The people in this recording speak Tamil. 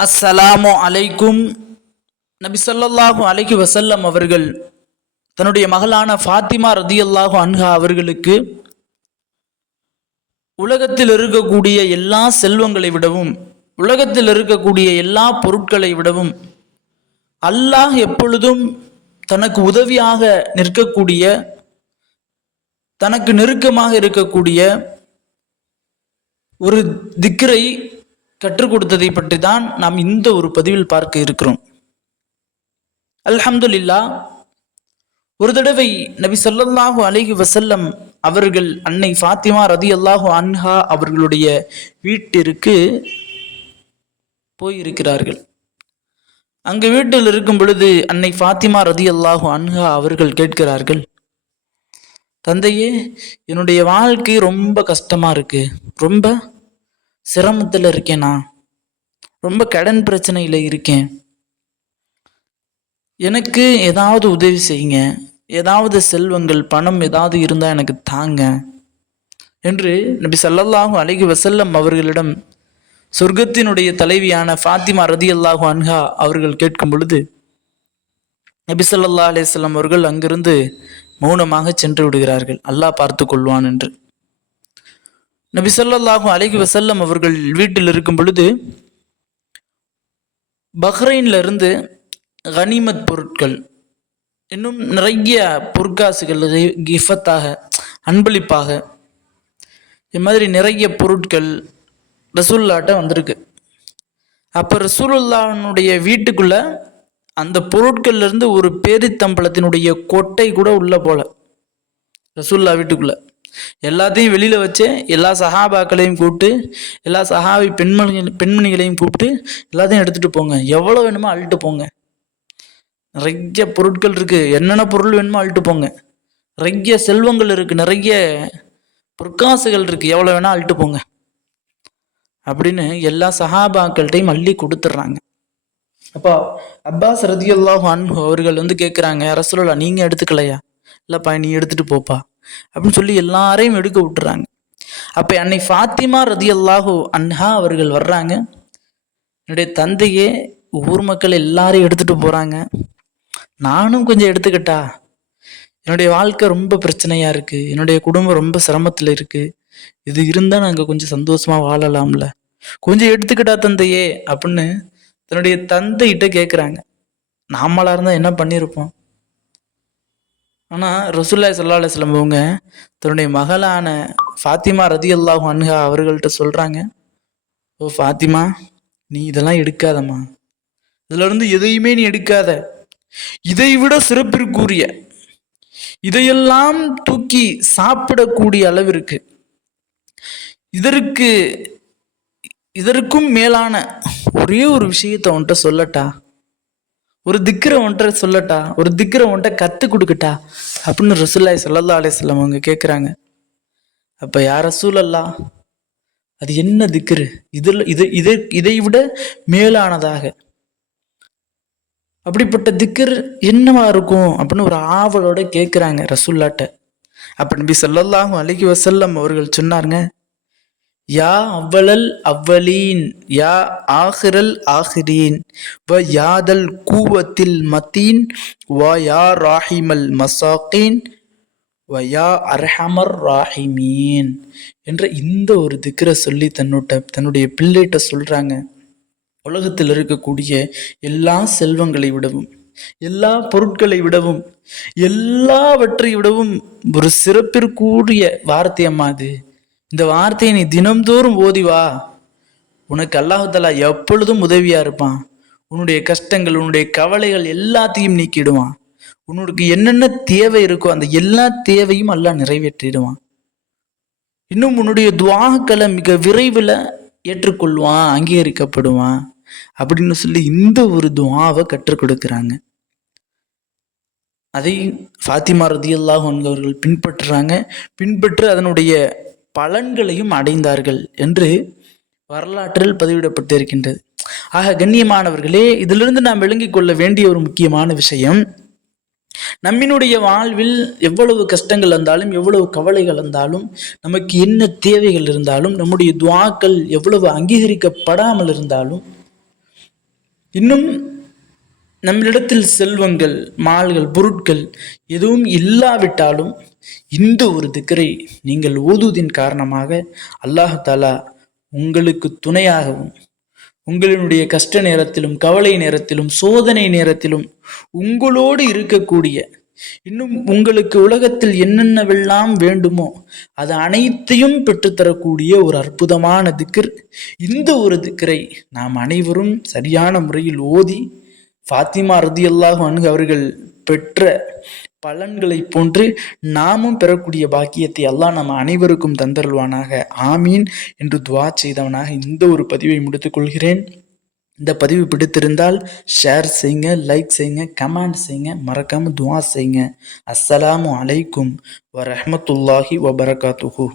அஸ்ஸலாமு அலைக்கும் நபி சொல்லாஹு அலைக்கு வசல்லம் அவர்கள் தன்னுடைய மகளான ஃபாத்திமா ரதி அல்லாஹு அன்ஹா அவர்களுக்கு உலகத்தில் இருக்கக்கூடிய எல்லா செல்வங்களை விடவும் உலகத்தில் இருக்கக்கூடிய எல்லா பொருட்களை விடவும் அல்லாஹ் எப்பொழுதும் தனக்கு உதவியாக நிற்கக்கூடிய தனக்கு நெருக்கமாக இருக்கக்கூடிய ஒரு திக்ரை கற்றுக் கொடுத்ததை பற்றி தான் நாம் இந்த ஒரு பதிவில் பார்க்க இருக்கிறோம். அல்ஹம்துல்லா ஒரு தடவை நபி சொல்லல்லாஹு அலைஹி வசல்லம் அவர்கள் அன்னை ஃபாத்திமா ரதி அல்லாஹு அன்ஹா அவர்களுடைய வீட்டிற்கு போயிருக்கிறார்கள். அங்கு வீட்டில் இருக்கும் பொழுது அன்னை ஃபாத்திமா ரதி அல்லாஹு அன்ஹா அவர்கள் கேட்கிறார்கள் தந்தையே என்னுடைய வாழ்க்கை ரொம்ப கஷ்டமா இருக்கு. ரொம்ப சிரமத்தில் இருக்கேனா? ரொம்ப கடன் பிரச்சனையில் இருக்கேன். எனக்கு ஏதாவது உதவி செய்யுங்க. ஏதாவது செல்வங்கள் பணம் ஏதாவது இருந்தால் எனக்கு தாங்க. என்று நபி ஸல்லல்லாஹு அலைஹி வசல்லம் அவர்களிடம் சொர்க்கத்தினுடைய தலைவியான ஃபாத்திமா ரதி அல்லாஹு அன்ஹா அவர்கள் கேட்கும் பொழுது நபி ஸல்லல்லாஹு அலைஹி அவர்கள் அங்கிருந்து மௌனமாக சென்று விடுகிறார்கள். அல்லாஹ் பார்த்து கொள்வான் என்று. நபி ஸல்லல்லாஹு அலைஹி வஸல்லம் அவர்கள் வீட்டில் இருக்கும் பொழுது பஹ்ரைன்ல இருந்து கனிமத் பொருட்கள் இன்னும் நிறைய பொற்காசுகள் கிஃபத்தாக அன்பளிப்பாக இது மாதிரி நிறைய பொருட்கள் ரசூல்லாட்ட வந்திருக்கு. அப்போ ரசூலுல்லானுடைய வீட்டுக்குள்ள அந்த பொருட்கள்ல இருந்து ஒரு பேரித்தம்பளத்தினுடைய கொட்டை கூட உள்ள போல. ரசூல்லா வீட்டுக்குள்ள. எல்லாத்தையும் வெளியில் வச்சு எல்லா சஹாபாக்களையும் கூப்பிட்டு எல்லா சஹாபி பெண்மணி பெண்மணிகளையும் கூப்பிட்டு எல்லாத்தையும் எடுத்துகிட்டு போங்க. எவ்வளோ வேணுமோ அழுட்டு போங்க. நிறைய பொருட்கள் இருக்குது என்னென்ன பொருள் வேணுமோ அழுட்டு போங்க. நிறைய செல்வங்கள் இருக்குது நிறைய பொற்காசுகள் இருக்குது எவ்வளோ வேணால் அழுட்டு போங்க. அப்படின்னு எல்லா சஹாபாக்கள்கிட்டையும் அள்ளி கொடுத்துட்றாங்க. அப்போ அப்பாஸ் ரதியுல்லாஹ் அன்ஹு அவர்கள் வந்து கேட்குறாங்க ரசூலுல்லா நீங்கள் எடுத்துக்கலையா? இல்லைப்பா நீ எடுத்துகிட்டு போப்பா. அப்படின்னு சொல்லி எல்லாரையும் எடுக்க விட்டுறாங்க. அப்போ அன்னை ஃபாத்திமா ரதி ரதியல்லாஹு அன்ஹா அவர்கள் வர்றாங்க. என்னுடைய தந்தையே ஊர் மக்கள் எல்லாரையும் எடுத்துட்டு போகிறாங்க நானும் கொஞ்சம் எடுத்துக்கிட்டா? என்னுடைய வாழ்க்கை ரொம்ப பிரச்சனையா இருக்கு. என்னுடைய குடும்பம் ரொம்ப சிரமத்தில் இருக்கு. இது இருந்தால் நாங்கள் கொஞ்சம் சந்தோஷமா வாழலாம்ல. கொஞ்சம் எடுத்துக்கிட்டா தந்தையே அப்படின்னு தன்னுடைய தந்தைகிட்ட கேட்குறாங்க நாமளா இருந்தால் என்ன பண்ணியிருப்போம் ஆனால் ரசூல்லாய் சல்லா அலுவலம் அவங்க தன்னுடைய மகளான ஃபாத்திமா ரதி அல்லாஹு அன்ஹா அவர்கள்ட்ட சொல்கிறாங்க ஓ ஃபாத்திமா நீ இதெல்லாம் எடுக்காதம்மா. இதிலிருந்து எதையுமே நீ எடுக்காத. இதை விட சிறப்பிற்குரிய இதையெல்லாம் தூக்கி சாப்பிடக்கூடிய அளவிற்கு இதற்கு இதற்கும் மேலான ஒரே ஒரு விஷயத்த உன்கிட்ட சொல்லட்டா? ஒரு திக்கிற ஒன்றை சொல்லட்டா? ஒரு திக்கிற ஒன்றை கத்து கொடுக்கட்டா? அப்படின்னு ரசூல்லாய் சொல்லல்லா அலே சொல்லம் அவங்க கேட்குறாங்க அப்ப யார் ரசூலல்லா அது என்ன திக்கரு இதில் இதை இதை இதை விட மேலானதாக. அப்படிப்பட்ட திக்கர் என்னவா இருக்கும்? அப்படின்னு ஒரு ஆவலோட கேட்குறாங்க ரசூல்லாட்ட. அப்ப நபி ஸல்லல்லாஹு அலிகி வசல்லம் அவர்கள் சொன்னாருங்க யா அவ்வளல் அவ்வளீன் யா ஆஹிரல் ஆஹிரீன் வ யாதல் கூவத்தில் மத்தீன் வ யா ராஹிமல் மசாக்கீன் வ யா அர்ஹமர் ராஹிமீன் என்ற இந்த ஒரு திக்கரை சொல்லி தன்னோட தன்னுடைய பிள்ளைகிட்ட சொல்கிறாங்க உலகத்தில் இருக்கக்கூடிய எல்லா செல்வங்களை விடவும் எல்லா பொருட்களை விடவும் எல்லாவற்றை விடவும் ஒரு சிறப்பிற்குரிய வார்த்தையம்மா அது. இந்த வார்த்தையை நீ தினம்தோறும் ஓதி வா. உனக்கு அல்லாஹாலா எப்பொழுதும் உதவியா இருப்பான். உன்னுடைய கஷ்டங்கள் உன்னுடைய கவலைகள் எல்லாத்தையும் நீக்கிடுவான். உன்னுக்கு என்னென்ன தேவை இருக்கோ அந்த எல்லா தேவையும் அல்லாஹ் நிறைவேற்றிடுவான். இன்னும் உன்னுடைய துவாக்களை மிக விரைவில் ஏற்றுக்கொள்வான் அங்கீகரிக்கப்படுவான். அப்படின்னு சொல்லி இந்த ஒரு துவாவை கற்றுக் கொடுக்குறாங்க. அதை ஃபாத்திமா ரதியல்லாஹ் அவர்கள் பின்பற்றுறாங்க. பின்பற்று அதனுடைய பலன்களையும் அடைந்தார்கள் என்று வரலாற்றில் பதிவிடப்பட்டிருக்கின்றது. ஆக கண்ணியமானவர்களே இதிலிருந்து நாம் விளங்கிக் கொள்ள வேண்டிய ஒரு முக்கியமான விஷயம் நம்மினுடைய வாழ்வில் எவ்வளவு கஷ்டங்கள் வந்தாலும் எவ்வளவு கவலைகள் வந்தாலும் நமக்கு என்ன தேவைகள் இருந்தாலும் நம்முடைய துவாக்கள் எவ்வளவு அங்கீகரிக்கப்படாமல் இருந்தாலும் இன்னும் நம்மளிடத்தில் செல்வங்கள் மால்கள் பொருட்கள் எதுவும் இல்லாவிட்டாலும் இந்த ஒரு திக்கரை நீங்கள் ஓதுவதின் காரணமாக அல்லாஹ் தாலா உங்களுக்கு துணையாகவும் உங்களினுடைய கஷ்ட நேரத்திலும் கவலை நேரத்திலும் சோதனை நேரத்திலும் உங்களோடு இருக்கக்கூடிய இன்னும் உங்களுக்கு உலகத்தில் என்னென்னவெல்லாம் வேண்டுமோ அது அனைத்தையும் பெற்றுத்தரக்கூடிய ஒரு அற்புதமான திக்கர். இந்த ஒரு திக்கரை நாம் அனைவரும் சரியான முறையில் ஓதி ஃபாத்திமா அறுதி அல்லாஹு அணுகு அவர்கள் பெற்ற பலன்களைப் போன்று நாமும் பெறக்கூடிய பாக்கியத்தை எல்லாம் நம்ம அனைவருக்கும் தந்தருள்வானாக. ஆமீன் என்று துவா செய்தவனாக இந்த ஒரு பதிவை முடித்துக்கொள்கிறேன் இந்த பதிவு பிடித்திருந்தால் ஷேர் செய்யுங்க லைக் செய்யுங்க கமெண்ட் செய்யுங்க மறக்காமல் துவா செய்யுங்க அஸ்ஸலாமு அலைக்கும் வரஹ்மத்துல்லாஹி வபரகாத்துஹு.